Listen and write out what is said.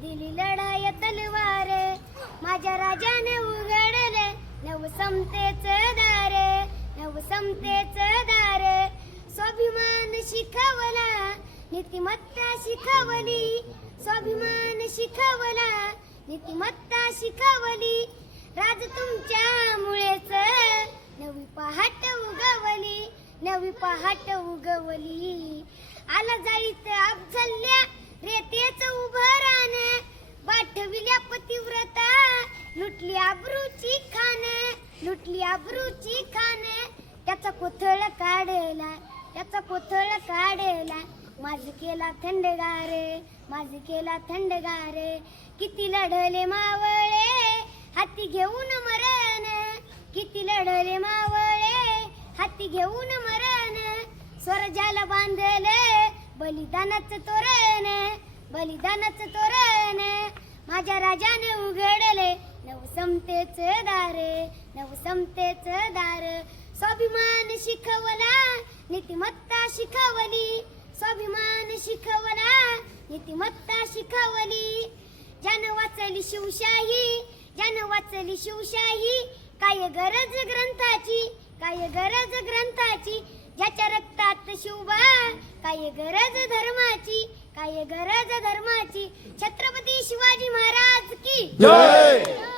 दिली लढाई तलवार, माझ्या राजाने उघडले नवसमतेच दार, नवसमतेच दार. स्वाभिमान शिकवला, नीतिमत्ता शिकवली, स्वाभिमान शिकवला, नीतिमत्ता शिकवली. राज तुमच्यामुळेच नवी पहाट उगवली, नवी पहाट उगवली. आला जाळीत अफझल्या रेतेच उभं राहणं, पाठविल्या पतिव्रता लुटली आबरूची खान, लुटली आबरूची खान. त्याचा कोथळ काढला, त्याचा कोथळ काढला, माझ केला थंडगार, माझ केला थंडगार. किती लढले मावळे हाती घेऊन मरण, किती लढले मावळे हाती घेऊन मरण. स्वराज्याला बांधले बलिदानाचं तोरण, बलिदानाचं तोरण. माझ्या राजाने उघडले नवसमतेच दार, नवसमतेच दार. स्वाभिमान शिकवला, नीतिमत्ता शिकवली, स्वाभिमान शिकवला, नीतिमत्ता शिकवली. ज्यानं वाचली शिवशाही, ज्यानं वाचली शिवशाही, काय गरज ग्रंथाची, काय गरज ग्रंथाची. ज्याच्या रक्तात शिवबा, काय गरज धर्माची, काय गरज धर्माची. छत्रपती शिवाजी महाराज की जय.